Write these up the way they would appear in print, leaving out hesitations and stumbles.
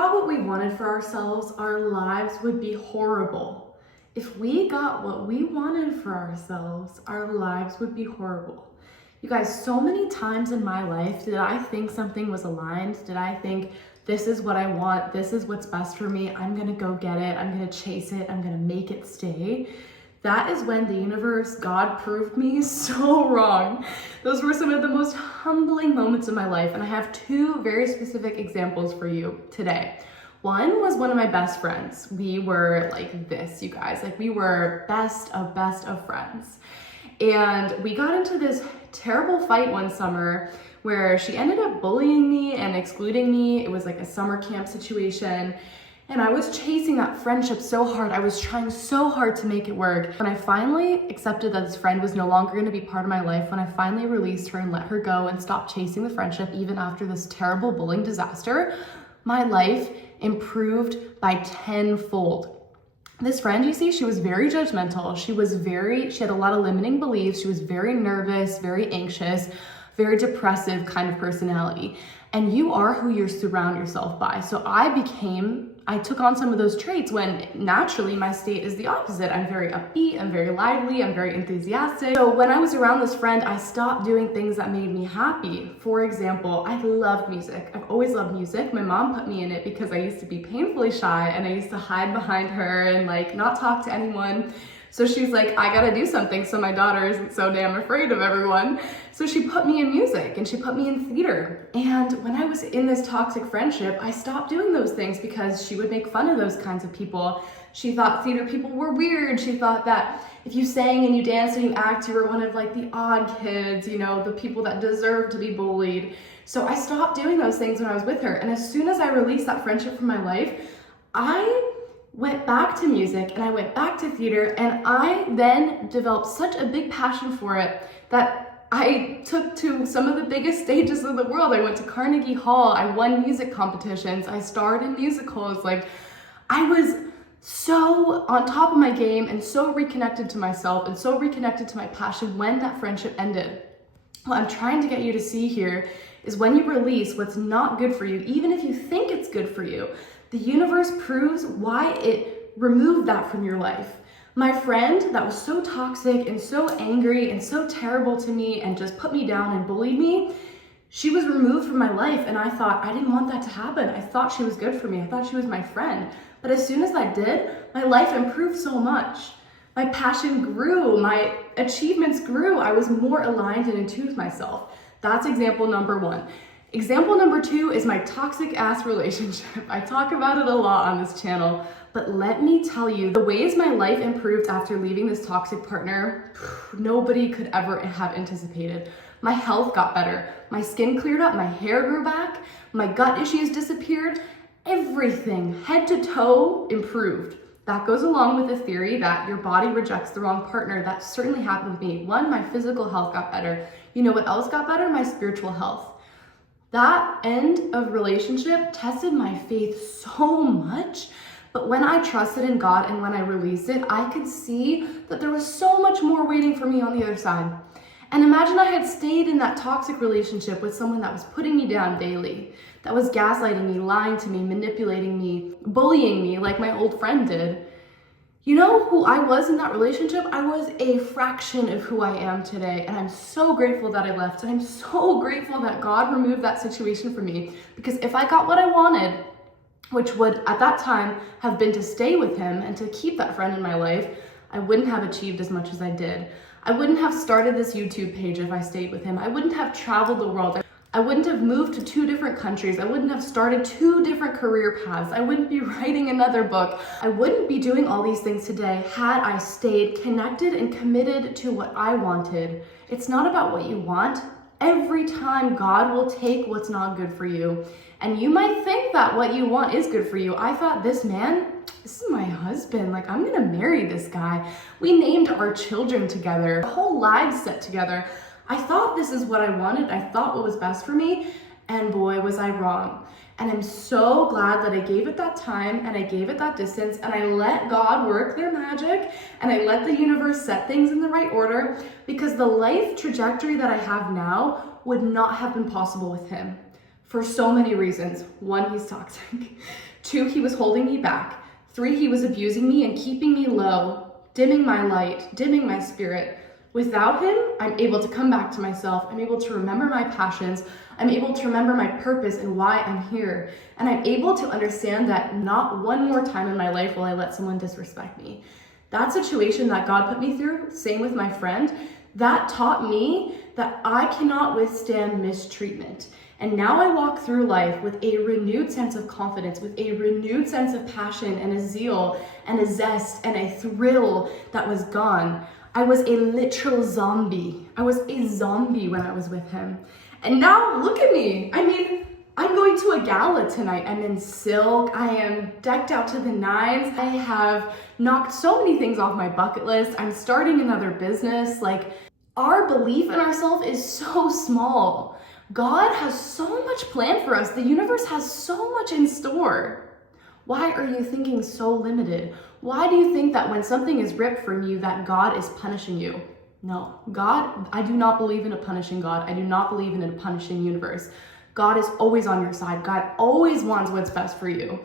got what we wanted for ourselves, our lives would be horrible. If we got what we wanted for ourselves, our lives would be horrible. You guys, so many times in my life did I think something was aligned. Did I think this is what I want, this is what's best for me, I'm gonna go get it, I'm gonna chase it, I'm gonna make it stay. That is when the universe, God, proved me so wrong. Those were some of the most humbling moments of my life, and I have two very specific examples for you today. One was one of my best friends. We were like this, you guys. Like, we were best of friends. And we got into this terrible fight one summer where she ended up bullying me and excluding me. It was like a summer camp situation. And I was chasing that friendship so hard. I was trying so hard to make it work. When I finally accepted that this friend was no longer going to be part of my life, when I finally released her and let her go and stopped chasing the friendship, even after this terrible bullying disaster, my life improved by tenfold. This friend, you see, she was very judgmental. She had a lot of limiting beliefs. She was very nervous, very anxious, very depressive kind of personality. And you are who you surround yourself by. So I took on some of those traits when naturally my state is the opposite. I'm very upbeat, I'm very lively, I'm very enthusiastic. So when I was around this friend, I stopped doing things that made me happy. For example, I loved music. I've always loved music. My mom put me in it because I used to be painfully shy and I used to hide behind her and like not talk to anyone. So she was like, I gotta do something so my daughter isn't so damn afraid of everyone. So she put me in music and she put me in theater. And when I was in this toxic friendship, I stopped doing those things because she would make fun of those kinds of people. She thought theater people were weird. She thought that if you sang and you danced and you act, you were one of like the odd kids, you know, the people that deserve to be bullied. So I stopped doing those things when I was with her. And as soon as I released that friendship from my life, I went back to music and I went back to theater, and I then developed such a big passion for it that I took to some of the biggest stages of the world. I went to Carnegie Hall, I won music competitions, I starred in musicals. Like, I was so on top of my game and so reconnected to myself and so reconnected to my passion when that friendship ended. What I'm trying to get you to see here is when you release what's not good for you, even if you think it's good for you, the universe proves why it removed that from your life. My friend that was so toxic and so angry and so terrible to me and just put me down and bullied me, she was removed from my life, and I thought I didn't want that to happen. I thought she was good for me. I thought she was my friend. But as soon as that did, my life improved so much. My passion grew, my achievements grew. I was more aligned and in tune with myself. That's example number one. Example number two is my toxic ass relationship. I talk about it a lot on this channel, but let me tell you, the ways my life improved after leaving this toxic partner, nobody could ever have anticipated. My health got better, my skin cleared up, my hair grew back, my gut issues disappeared, everything, head to toe, improved. That goes along with the theory that your body rejects the wrong partner. That certainly happened with me. One, my physical health got better. You know what else got better? My spiritual health. That end of relationship tested my faith so much, but when I trusted in God and when I released it, I could see that there was so much more waiting for me on the other side. And imagine I had stayed in that toxic relationship with someone that was putting me down daily, that was gaslighting me, lying to me, manipulating me, bullying me like my old friend did. You know who I was in that relationship? I was a fraction of who I am today, and I'm so grateful that I left, and I'm so grateful that God removed that situation from me, because if I got what I wanted, which would at that time have been to stay with him and to keep that friend in my life, I wouldn't have achieved as much as I did. I wouldn't have started this YouTube page if I stayed with him. I wouldn't have traveled the world. I wouldn't have moved to 2 different countries. I wouldn't have started 2 different career paths. I wouldn't be writing another book. I wouldn't be doing all these things today had I stayed connected and committed to what I wanted. It's not about what you want. Every time God will take what's not good for you. And you might think that what you want is good for you. I thought, this is my husband. Like, I'm gonna marry this guy. We named our children together, our whole lives set together. I thought this is what I wanted. I thought what was best for me, and boy, was I wrong. And I'm so glad that I gave it that time and I gave it that distance and I let God work their magic and I let the universe set things in the right order, because the life trajectory that I have now would not have been possible with him. for so many reasons. 1, he's toxic. 2, he was holding me back. 3, he was abusing me and keeping me low, dimming my light, dimming my spirit. Without him, I'm able to come back to myself. I'm able to remember my passions. I'm able to remember my purpose and why I'm here. And I'm able to understand that not one more time in my life will I let someone disrespect me. That situation that God put me through, same with my friend, that taught me that I cannot withstand mistreatment. And now I walk through life with a renewed sense of confidence, with a renewed sense of passion and a zeal and a zest and a thrill that was gone. I was a literal zombie. I was a zombie when I was with him. And now look at me. I mean, I'm going to a gala tonight. I'm in silk. I am decked out to the nines. I have knocked so many things off my bucket list. I'm starting another business. Like, our belief in ourselves is so small. God has so much planned for us. The universe has so much in store. Why are you thinking so limited? Why do you think that when something is ripped from you that God is punishing you? No, I do not believe in a punishing God. I do not believe in a punishing universe. God is always on your side. God always wants what's best for you.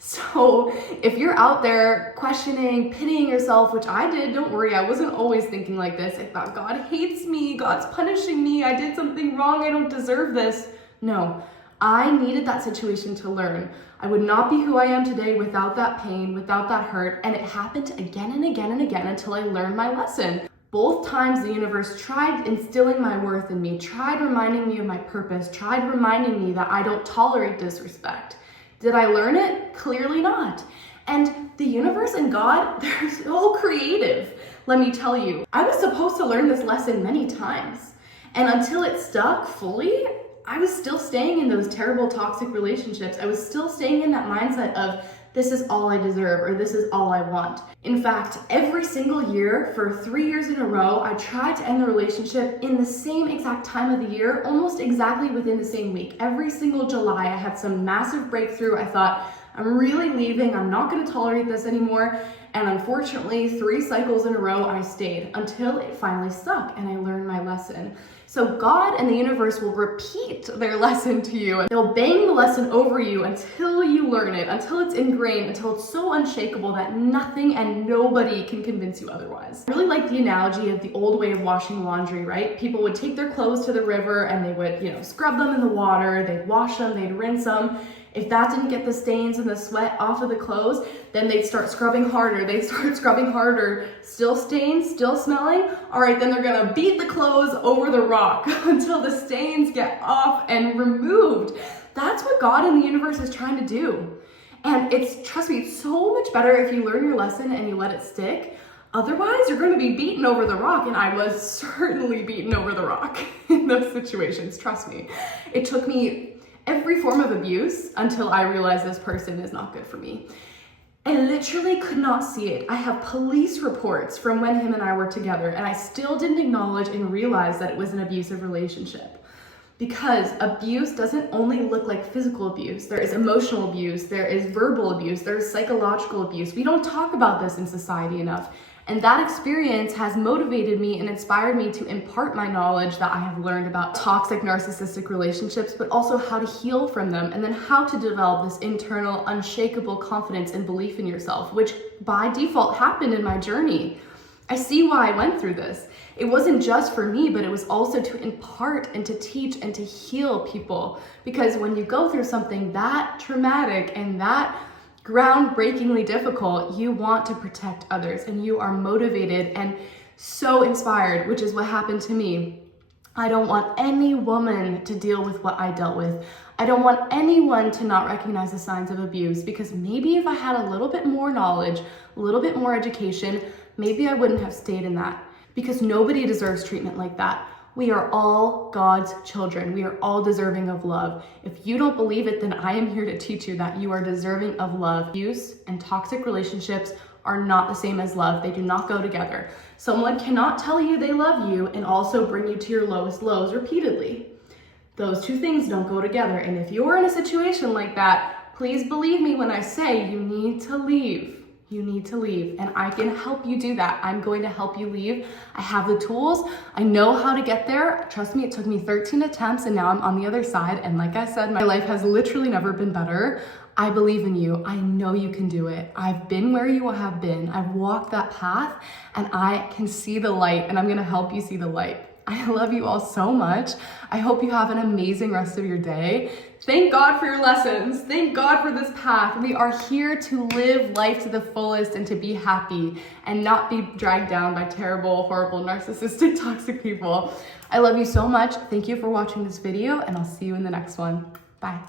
So if you're out there questioning, pitying yourself, which I did, don't worry, I wasn't always thinking like this. I thought God hates me, God's punishing me, I did something wrong, I don't deserve this. No, I needed that situation to learn. I would not be who I am today without that pain, without that hurt, and it happened again and again and again until I learned my lesson. Both times the universe tried instilling my worth in me, tried reminding me of my purpose, tried reminding me that I don't tolerate disrespect. Did I learn it? Clearly not. And the universe and God, they're so creative. Let me tell you, I was supposed to learn this lesson many times. And until it stuck fully, I was still staying in those terrible toxic relationships. I was still staying in that mindset of this is all I deserve or this is all I want. In fact, every single year for 3 years in a row, I tried to end the relationship in the same exact time of the year, almost exactly within the same week. Every single July, I had some massive breakthrough. I thought, I'm really leaving. I'm not going to tolerate this anymore. And unfortunately, 3 cycles in a row, I stayed until it finally stuck and I learned my lesson. So God and the universe will repeat their lesson to you and they'll bang the lesson over you until you learn it, until it's ingrained, until it's so unshakable that nothing and nobody can convince you otherwise. I really like the analogy of the old way of washing laundry, right? People would take their clothes to the river and they would, scrub them in the water, they'd wash them, they'd rinse them. If that didn't get the stains and the sweat off of the clothes, then they'd start scrubbing harder. Still stains, still smelling. All right, then they're gonna beat the clothes over the rock until the stains get off and removed. That's what God and the universe is trying to do. And trust me, it's so much better if you learn your lesson and you let it stick. Otherwise, you're gonna be beaten over the rock, and I was certainly beaten over the rock in those situations, trust me. It took me every form of abuse until I realized this person is not good for me. I literally could not see it. I have police reports from when him and I were together, and I still didn't acknowledge and realize that it was an abusive relationship. Because abuse doesn't only look like physical abuse. There is emotional abuse, there is verbal abuse, there is psychological abuse. We don't talk about this in society enough. And that experience has motivated me and inspired me to impart my knowledge that I have learned about toxic narcissistic relationships, but also how to heal from them, and then how to develop this internal, unshakable confidence and belief in yourself, which by default happened in my journey. I see why I went through this. It wasn't just for me, but it was also to impart and to teach and to heal people. Because when you go through something that traumatic and that groundbreakingly difficult, you want to protect others and you are motivated and so inspired, which is what happened to me. I don't want any woman to deal with what I dealt with. I don't want anyone to not recognize the signs of abuse, because maybe if I had a little bit more knowledge, a little bit more education, maybe I wouldn't have stayed in that, because nobody deserves treatment like that. We are all God's children. We are all deserving of love. If you don't believe it, then I am here to teach you that you are deserving of love. Abuse and toxic relationships are not the same as love. They do not go together. Someone cannot tell you they love you and also bring you to your lowest lows repeatedly. Those two things don't go together. And if you're in a situation like that, please believe me when I say you need to leave. You need to leave, and I can help you do that. I'm going to help you leave. I have the tools. I know how to get there. Trust me, it took me 13 attempts, and now I'm on the other side. And like I said, my life has literally never been better. I believe in you. I know you can do it. I've been where you have been. I've walked that path, and I can see the light, and I'm gonna help you see the light. I love you all so much. I hope you have an amazing rest of your day. Thank God for your lessons. Thank God for this path. We are here to live life to the fullest and to be happy and not be dragged down by terrible, horrible, narcissistic, toxic people. I love you so much. Thank you for watching this video, and I'll see you in the next one. Bye.